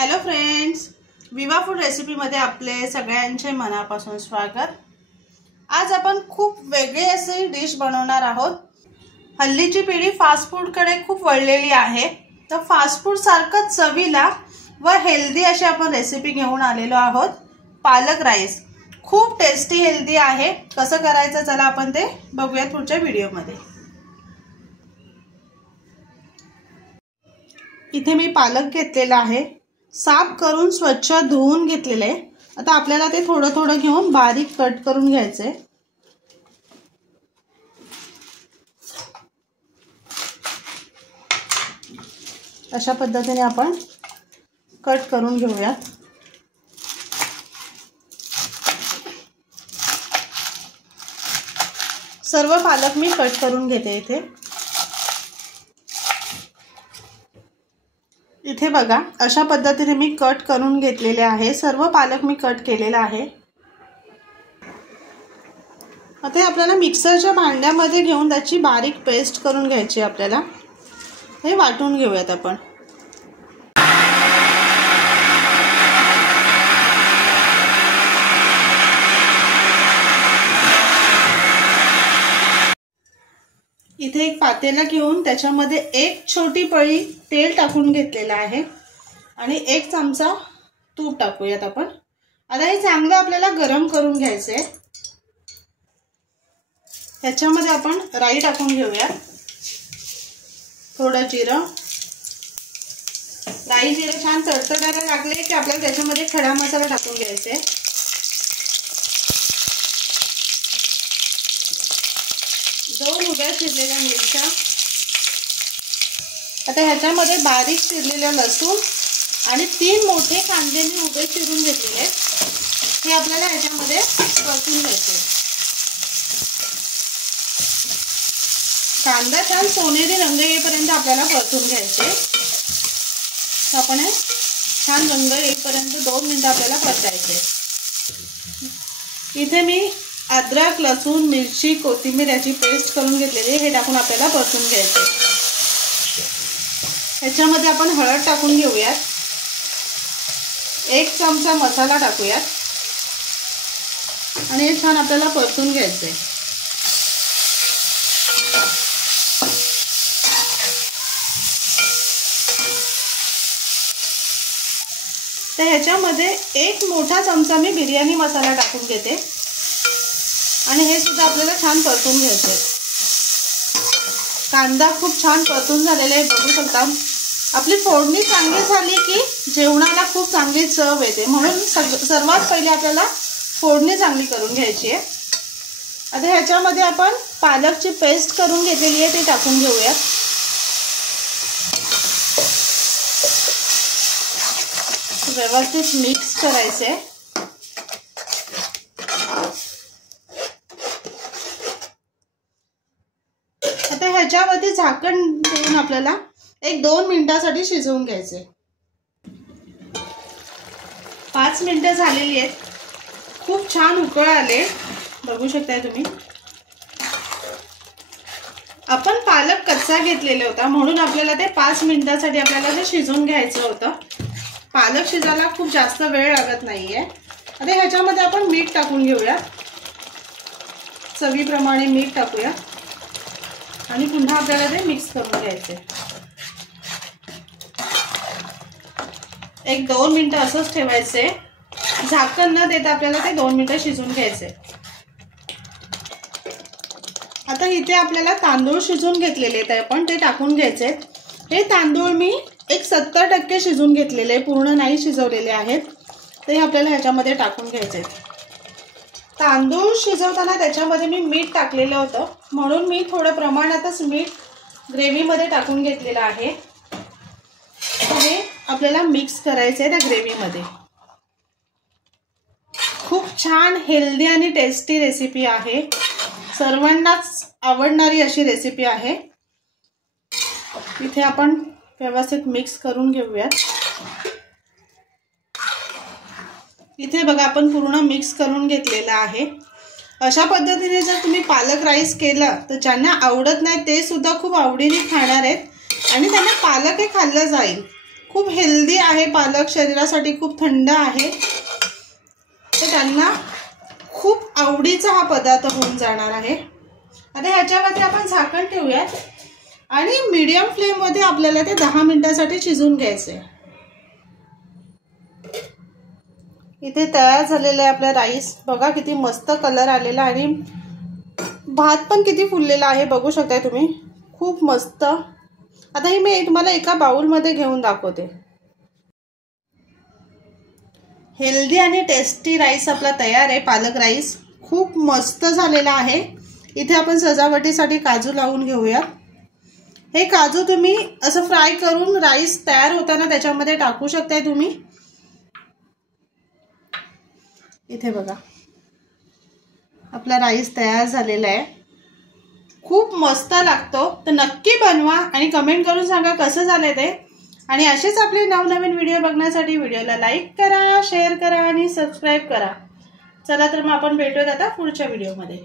Hello friends, विवा food रेसिपीमध्ये आपले सगळ्यांचे मनापासून स्वागत। आज आपण खूप वेगळी अशी डिश बनवणार आहोत। हल्लीची पिढी फास्ट फूडकडे खूप वळलेली आहे, तर फास्ट फूड सारखंच चवीला व हेल्दी अशी आपण रेसिपी घेऊन आलेलो आहोत। पालक राईस खूप टेस्टी हेल्दी आहे। कसं करायचं चला आपण ते बघूया पुढच्या व्हिडिओमध्ये। इथे मी पालक घेतलेला आहे, साफ करून स्वच्छ धुवून घेतलेले आहे। आता आपल्याला ते थोडं थोडं घेऊन बारीक कट करून घ्यायचे। अशा पद्धतीने आपण कट करून घेऊया। सर्व पालक मी कट करून घेते। इथे बघा, अशा पद्धतीने मी कट करून घेतलेले आहे। सर्व पालक मी कट केलेला आहे। आता आपल्याला मिक्सरच्या भांड्यामध्ये घेऊन त्याची बारीक पेस्ट करून घ्यायची। आपल्याला हे वाटून घेऊयात आपण। इथे एक पातेला घेऊन त्याच्यामध्ये एक छोटी पळी तेल टाकून घेतलेला आहे आणि एक चमचा तूप टाकूयात आपण। आता हे चांगलं आपल्याला गरम करून घ्यायचे। त्याच्यामध्ये आपण राई टाकून घेऊया, थोडं जिरं। राई जिरं छान तडतडायला लागले की आपल्याला त्याच्यामध्ये खडा मसाला टाकून घ्यायचे। दोन उभ्या चिरलेल्या मिरच्या। आता ह्याच्यामध्ये बारीक चिरलेला लसूण आणि 3 मोठे कांदे मी उभे चिरून घेतलेले, हे आपल्याला ह्याच्यामध्ये परतून घ्यायचे। कांदा छान सोनेरी रंग येईपर्यंत आपल्याला परतून घ्यायचे। आपण हे छान रंग येईपर्यंत 2 मिनिटं आपल्याला परतायचे। इथे मी अद्रक, लसूण, मिरची, कोथिंबीर याची पेस्ट करून घेतलेली, हे टाकून आपल्याला परतून घ्यायचे। ह्याच्यामध्ये आपण हळद टाकून घेऊयात, 1 चमचा मसाला टाकूयात आणि हे छान आपल्याला परतून घ्यायचे। तर ह्याच्यामध्ये 1 मोठा चमचा मी बिर्याणी मसाला टाकून घेते आणि हे सुद्धा आपल्याला छान परतून घ्यायचे। कांदा खूप छान परतून झालेला आहे, बघू शकता। आपली फोडणी चांगली झाली की जेवणाला खूप चांगली चव येते, म्हणून सर्वात पहिले आपल्याला फोडणी चांगली करून घ्यायची आहे। आता ह्याच्यामध्ये आपण पालकची पेस्ट करून घेतलेली आहे, ती टाकून घेऊया। व्यवस्थित मिक्स करायचे। आता ह्याच्यावरती झाकण देऊन आपल्याला 1-2 मिनिटांसाठी शिजवून घ्यायचे। 5 मिनिटं झालेली आहेत, खूप छान उकळ आले, बघू शकताय तुम्ही। आपण पालक कच्चा घेतलेला होता, म्हणून आपल्याला ते 5 मिनिटांसाठी आपल्याला ते शिजवून घ्यायचं होतं। पालक शिजायला खूप जास्त वेळ लागत नाहीये। आता ह्याच्यामध्ये आपण मीठ टाकून घेऊया, चवीप्रमाणे मीठ टाकूया आणि पुन्हा आपल्याला ते मिक्स करून घ्यायचे। 1-2 मिनिटं असंच ठेवायचे, झाकण न देता आपल्याला ते 2 मिनिटं शिजवून घ्यायचे। आता इथे आपल्याला तांदूळ शिजवून घेतलेले आहेत, आपण ते टाकून घ्यायचे। हे तांदूळ मी 70% शिजवून घेतलेले, पूर्ण नाही शिजवलेले आहेत, ते आपल्याला ह्याच्यामध्ये टाकून घ्यायचे। तांदूळ शिजवताना त्याच्यामध्ये मी मीठ टाकलेलं होतं, म्हणून मी थोडं प्रमाणातच मीठ ग्रेव्हीमध्ये टाकून घेतलेलं आहे। हे आपल्याला मिक्स करायचं आहे त्या ग्रेव्हीमध्ये। खूप छान हेल्दी आणि टेस्टी रेसिपी आहे, सर्वांनाच आवडणारी अशी रेसिपी आहे। इथे आपण व्यवस्थित मिक्स करून घेऊयात। इथे बघा, आपण पूर्ण मिक्स करून घेतलेला आहे। अशा पद्धतीने जर तुम्ही पालक राईस केला तर ज्यांना आवडत नाही ते सुद्धा खूप आवडीने खाणार आहेत आणि त्यांना पालक हे खाल्लं जाईल। खूप हेल्दी आहे पालक, शरीरासाठी खूप थंड आहे, तर त्यांना खूप आवडीचा हा पदार्थ होऊन जाणार आहे। आता ह्याच्यावरती आपण झाकण ठेवूयात आणि मीडियम फ्लेममध्ये आपल्याला ते 10 मिनिटांसाठी शिजवून घ्यायचे। इथे तयार झालेला आहे आपला राईस, बघा किती मस्त कलर आलेला आणि भात पण किती फुललेला आहे, बघू शकताय तुम्ही, खूप मस्त। आता ही मी तुम्हाला एका बाउलमध्ये घेऊन दाखवते। हेल्दी आणि टेस्टी राईस आपला तयार आहे, पालक राईस खूप मस्त झालेला आहे। इथे आपण सजावटीसाठी काजू लावून घेऊया। हे काजू तुम्ही असं फ्राय करून राईस तयार होताना त्याच्यामध्ये टाकू शकताय तुम्ही। इथे बघा आपला राईस तयार झालेला आहे, खूप मस्त लागतो, तर नक्की बनवा आणि कमेंट करून सांगा कसं झालंय ते। आणि असेच आपले नवनवीन व्हिडिओ बघण्यासाठी व्हिडिओला लाईक करा, शेअर करा आणि सबस्क्राईब करा। चला तर मग आपण भेटूयात आता पुढच्या व्हिडिओमध्ये।